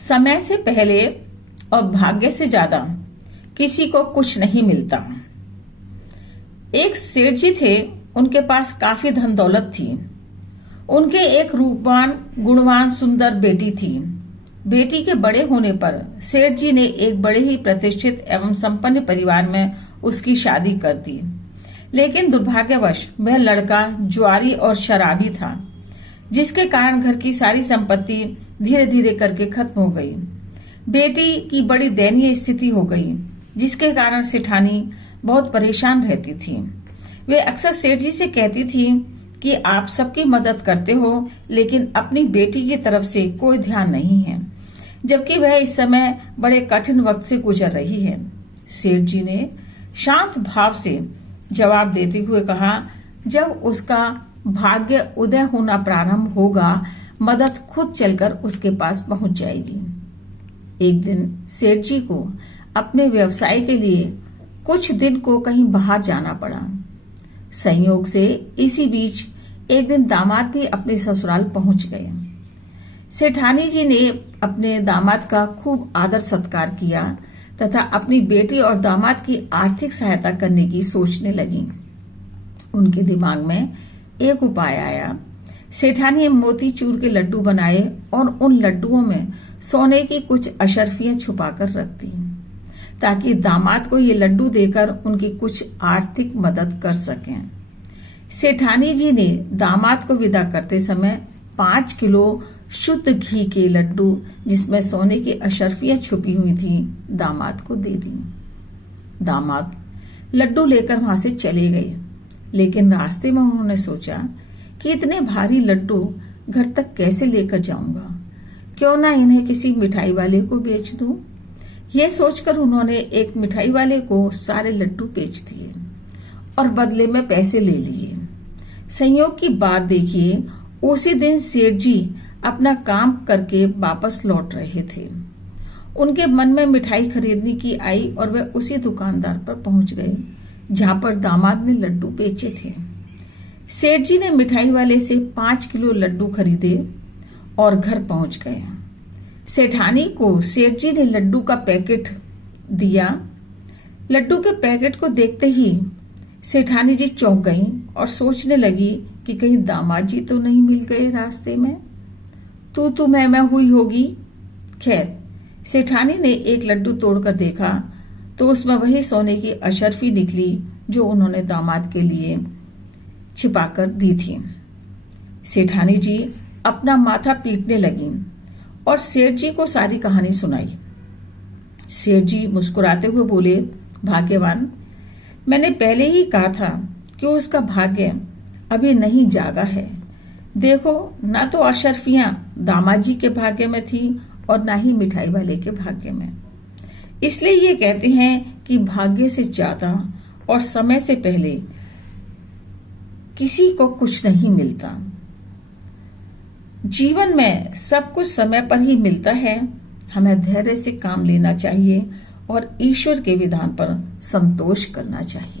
समय से पहले और भाग्य से ज्यादा किसी को कुछ नहीं मिलता। एक सेठ जी थे, उनके पास काफी धन दौलत थी। उनके एक रूपवान, गुणवान, सुंदर बेटी थी। बेटी के बड़े होने पर सेठ जी ने एक बड़े ही प्रतिष्ठित एवं संपन्न परिवार में उसकी शादी कर दी। लेकिन दुर्भाग्यवश वह लड़का जुआरी और शराबी था, जिसके कारण घर की सारी संपत्ति धीरे धीरे करके खत्म हो गई। बेटी की बड़ी दयनीय स्थिति हो गई, जिसके कारण सेठानी बहुत परेशान रहती थी। वे अक्सर सेठ जी से कहती थी कि आप सबकी मदद करते हो, लेकिन अपनी बेटी की तरफ से कोई ध्यान नहीं है, जबकि वह इस समय बड़े कठिन वक्त से गुजर रही है। सेठ जी ने शांत भाव से जवाब देते हुए कहा, जब उसका भाग्य उदय होना प्रारंभ होगा, मदद खुद चलकर उसके पास पहुंच जाएगी। एक दिन सेठ जी को अपने व्यवसाय के लिए कुछ दिन को कहीं बाहर जाना पड़ा। संयोग से इसी बीच एक दिन दामाद भी अपने ससुराल पहुंच गए। सेठानी जी ने अपने दामाद का खूब आदर सत्कार किया तथा अपनी बेटी और दामाद की आर्थिक सहायता करने की सोचने लगी। उनके दिमाग में एक उपाय आया। सेठानी मोतीचूर के लड्डू बनाए और उन लड्डुओं में सोने की कुछ अशर्फियां छुपाकर रख दी, ताकि दामाद को ये लड्डू देकर उनकी कुछ आर्थिक मदद कर सकें। सेठानी जी ने दामाद को विदा करते समय 5 किलो शुद्ध घी के लड्डू, जिसमें सोने की अशर्फियां छुपी हुई थी, दामाद को दे दी। दामाद लड्डू लेकर वहां से चले गए, लेकिन रास्ते में उन्होंने सोचा कि इतने भारी लड्डू घर तक कैसे लेकर जाऊंगा, क्यों ना इन्हें किसी मिठाई वाले को बेच दूं। यह सोचकर उन्होंने एक मिठाई वाले को सारे लड्डू बेच दिए और बदले में पैसे ले लिए। संयोग की बात देखिए, उसी दिन सेठ जी अपना काम करके वापस लौट रहे थे। उनके मन में मिठाई खरीदने की आई और वे उसी दुकानदार पर पहुंच गए जहां पर दामाद ने लड्डू बेचे थे। सेठ जी ने मिठाई वाले से 5 किलो लड्डू खरीदे और घर पहुंच गए। सेठानी को सेठ जी ने लड्डू का पैकेट दिया। लड्डू के पैकेट को देखते ही सेठानी जी चौंक गईं और सोचने लगी कि कहीं दामाद जी तो नहीं मिल गए रास्ते में। तू मैं हुई होगी। खैर, सेठानी ने एक लड्डू तोड़कर देखा तो उसमें वही सोने की अशर्फी निकली जो उन्होंने दामाद के लिए छिपाकर दी थी। सेठानी जी अपना माथा पीटने लगी और सेठ जी को सारी कहानी सुनाई। सेठ जी मुस्कुराते हुए बोले, भाग्यवान, मैंने पहले ही कहा था कि उसका भाग्य अभी नहीं जागा है। देखो, ना तो अशर्फियां दामाद जी के भाग्य में थी और ना ही मिठाई वाले के भाग्य में। इसलिए ये कहते हैं कि भाग्य से ज्यादा और समय से पहले किसी को कुछ नहीं मिलता। जीवन में सब कुछ समय पर ही मिलता है। हमें धैर्य से काम लेना चाहिए और ईश्वर के विधान पर संतोष करना चाहिए।